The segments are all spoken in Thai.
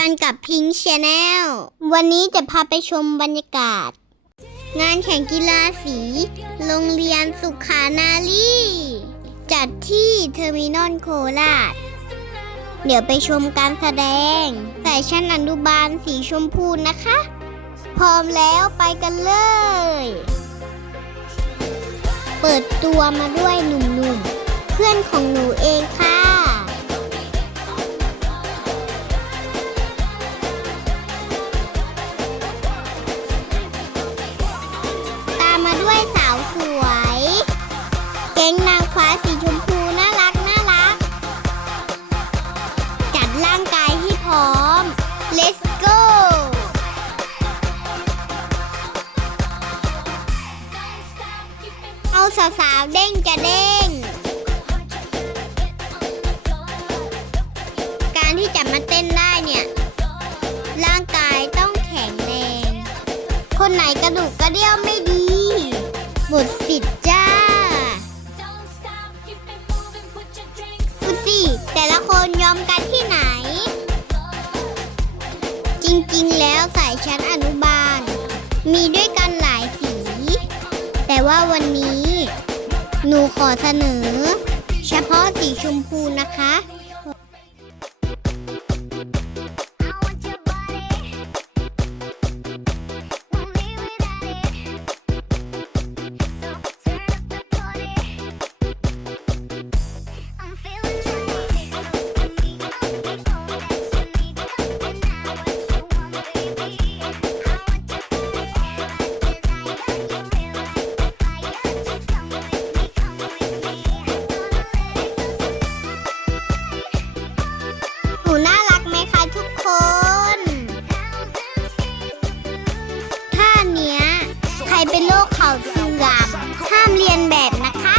บันกับพิงค์ชาแนลวันนี้จะพาไปชมบรรยากาศ งานแข่งกีฬาสี โรงเรียนสุขานารีจัดที่เทอร์มินอลโคราช เดี๋ยวไปชมการแสดงแฟชั่นอนุบาลสีชมพูนะคะ พร้อมแล้วไปกันเลย เปิดตัวมาด้วยหนุ่ม สาวๆเด้งจะเด้ง การที่จะมาเต้นได้เนี่ย ร่างกายต้องแข็งแรง คนไหนกระดูกกระเดี่ยวไม่ดีหมดสิทธิ์จ้าดูสิแต่ละคนยอมกันที่ไหน จริงๆ แล้วสายชั้นอนุบาล มีด้วยกันหลายสี แต่ว่าวันนี้ หนูขอเสนอ เฉพาะสีชมพูนะคะ เป็นโรคเข่าเสื่อมห้ามเรียนแบบนะคะ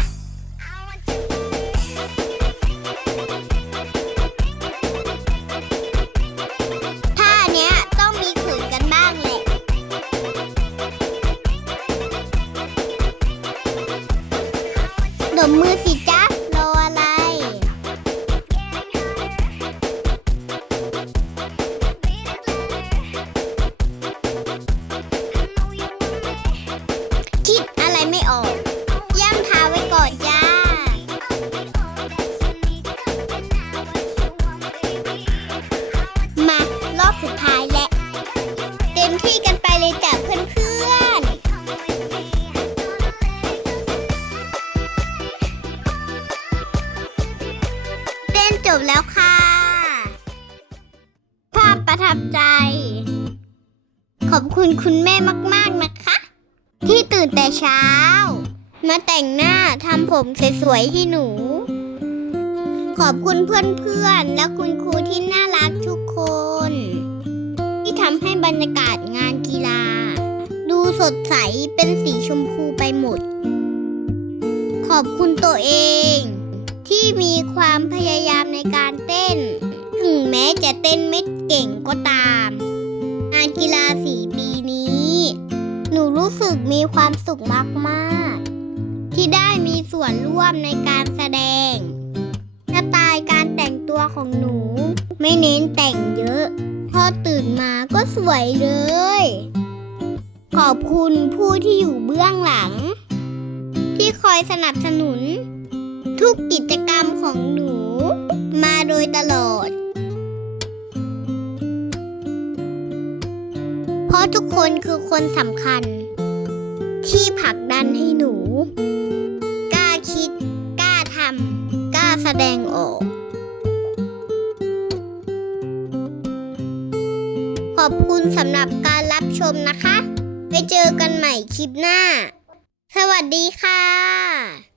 ท่าเนี้ยต้องมีขืนกันบ้างแหละดมมือสิ สุดท้ายและ เต็มที่กันไปเลยจ้ะเพื่อนๆเต้นจบแล้วค่ะภาพประทับใจ ขอบคุณคุณแม่มากๆนะคะ ที่ตื่นแต่เช้า มาแต่งหน้าทำผมสวยๆให้หนูขอบคุณเพื่อนๆ และคุณครูที่น่ารักทุกคนำให้บรรยากาศงานกีฬา ดูสดใสเป็นสีชมพูไปหมด ขอบคุณตัวเอง ที่มีความพยายามในการเต้น ถึงแม้จะเต้นไม่เก่งก็ตาม งานกีฬาสีปีนี้ หนูรู้สึกมีความสุขมากๆ ที่ได้มีส่วนร่วมในการแสดงสไตล์การแต่งตัวของหนู ไม่เน้นแต่งเยอะ พอตื่นมาก็สวยเลย ขอบคุณผู้ที่อยู่เบื้องหลัง ที่คอยสนับสนุน ทุกกิจกรรมของหนู มาโดยตลอด เพราะทุกคนคือคนสำคัญ ที่ผลักดันให้หนู กล้าคิด กล้าทำกล้าแสดงออก คุณสำหรับการรับชมนะคะ ไปเจอกันใหม่คลิปหน้า สวัสดีค่ะ